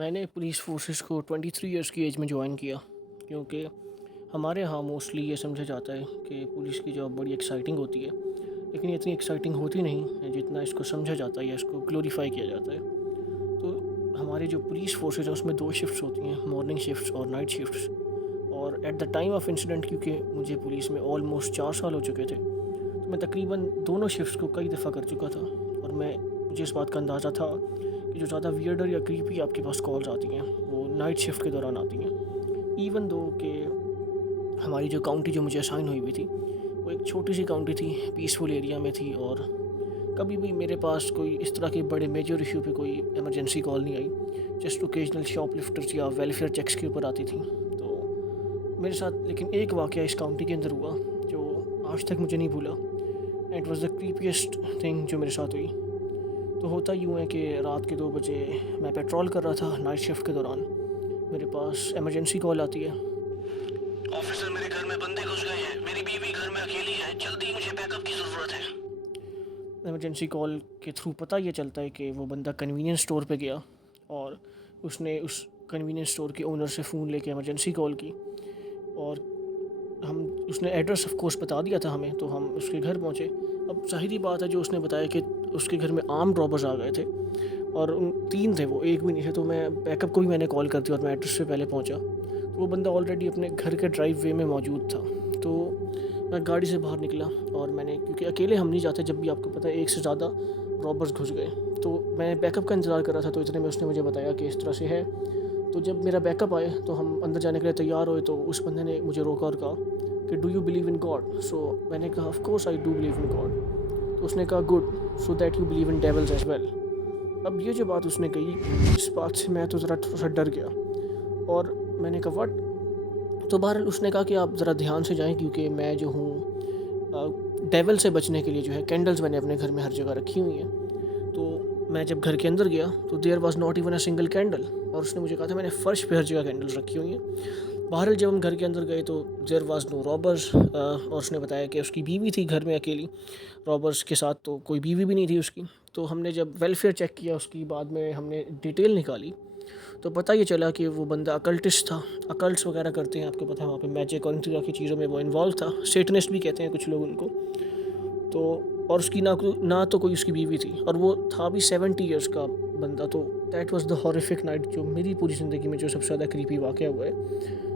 मैंने police forces को 23 years की एज में ज्वाइन किया क्योंकि हमारे यहाँ मोस्टली ये समझा जाता है कि पुलिस की जॉब बड़ी एक्साइटिंग होती है, लेकिन ये इतनी एक्साइटिंग होती नहीं है जितना इसको समझा जाता है या इसको ग्लोरीफाई किया जाता है। तो हमारी जो पुलिस फोर्सेस हैं उसमें दो शिफ्ट्स होती हैं, मॉर्निंग शिफ्ट्स और नाइट शिफ्ट्स। और at the time of incident, क्योंकि मुझे पुलिस में ऑलमोस्ट 4 साल हो चुके थे, तो मैं तकरीबन दोनों शिफ्ट्स को कई दफ़ा कर चुका था। और मुझे इस बात का अंदाज़ा था कि जो ज़्यादा वियर्डर या क्रीपी आपके पास कॉल्स आती हैं वो नाइट शिफ्ट के दौरान आती हैं। इवन दो कि हमारी जो काउंटी जो मुझे असाइन हुई हुई थी वो एक छोटी सी काउंटी थी, पीसफुल एरिया में थी, और कभी भी मेरे पास कोई इस तरह के बड़े मेजर इशू पे कोई इमरजेंसी कॉल नहीं आई। जस्ट ओकेजनल शॉपलिफ्टर्स या वेलफेयर चेक्स के ऊपर आती थी। तो मेरे साथ लेकिन एक वाक़या इस काउंटी के अंदर हुआ जो आज तक मुझे नहीं भूला। It was the creepiest thing जो मेरे साथ हुई। तो होता यूँ है कि रात के 2 बजे मैं पेट्रोल कर रहा था नाइट शिफ्ट के दौरान। मेरे पास इमरजेंसी कॉल आती है। ऑफिसर, मेरे घर में बंदे घुस गए हैं। मेरी बीवी घर में अकेली है। जल्दी मुझे बैकअप की ज़रूरत है। इमरजेंसी कॉल के थ्रू पता ये चलता है कि वो बंदा कन्वीनियंस स्टोर पे गया और उसने उस कन्वीनियंस स्टोर के ओनर से फ़ोन लेके इमरजेंसी कॉल की। और हम उसने एड्रेस ऑफ कोर्स बता दिया था हमें, तो हम उसके घर पहुँचे। अब ज़ाहिर बात है, जो उसने बताया कि उसके घर में आर्म्ड रॉबर्स आ गए थे और उन 3 थे, वो एक भी नहीं थे। तो मैं बैकअप को भी मैंने कॉल कर दिया और मैं एड्रेस पे पहले पहुंचा। तो वो बंदा ऑलरेडी अपने घर के ड्राइव वे में मौजूद था। तो मैं गाड़ी से बाहर निकला और मैंने, क्योंकि अकेले हम नहीं जाते जब भी आपको पता है एक से ज़्यादा रॉबर्स घुस गए, तो मैं बैकअप का इंतज़ार कर रहा था। तो इतने में उसने मुझे बताया कि इस तरह से है। तो जब मेरा बैकअप आए तो हम अंदर जाने के लिए तैयार हुए, तो उस बंदे ने मुझे रोका और कहा कि do you believe in God. So मैंने कहा of course I do believe in God. तो उसने कहा good, so that you believe in devils as well. अब ये जो बात उसने कही, इस बात से मैं तो ज़रा थोड़ा सा डर गया और मैंने कहा व्हाट। तो बहरहाल उसने कहा कि आप ज़रा ध्यान से जाएं, क्योंकि मैं जो हूँ डेविल से बचने के लिए जो है कैंडल्स मैंने अपने घर में हर जगह रखी हुई हैं। तो मैं जब घर के अंदर गया तो there was not even a single candle. और उसने मुझे कहा था मैंने फ़र्श पे हर जगह कैंडल्स रखी हुई हैं। बहरहाल जब हम घर के अंदर गए तो देयर वाज नो रॉबर्स। और उसने बताया कि उसकी बीवी थी घर में अकेली, रॉबर्स के साथ तो कोई बीवी भी नहीं थी उसकी। तो हमने जब वेलफेयर चेक किया उसकी, बाद में हमने डिटेल निकाली, तो पता ये चला कि वो बंदा अकल्टिस्ट था। अकल्ट्स वगैरह करते हैं, आपको पता है, वहाँ पे मैजिक और इन तरह की चीज़ों में वो इन्वॉल्व था। सेटनिस्ट भी कहते हैं कुछ लोग उनको। तो और उसकी ना तो कोई उसकी बीवी थी, और वो था भी 70 ईयर्स का बंदा। तो that was the horrific night जो मेरी पूरी ज़िंदगी में जो सबसे ज़्यादा क्रीपी वाक़या हुआ है।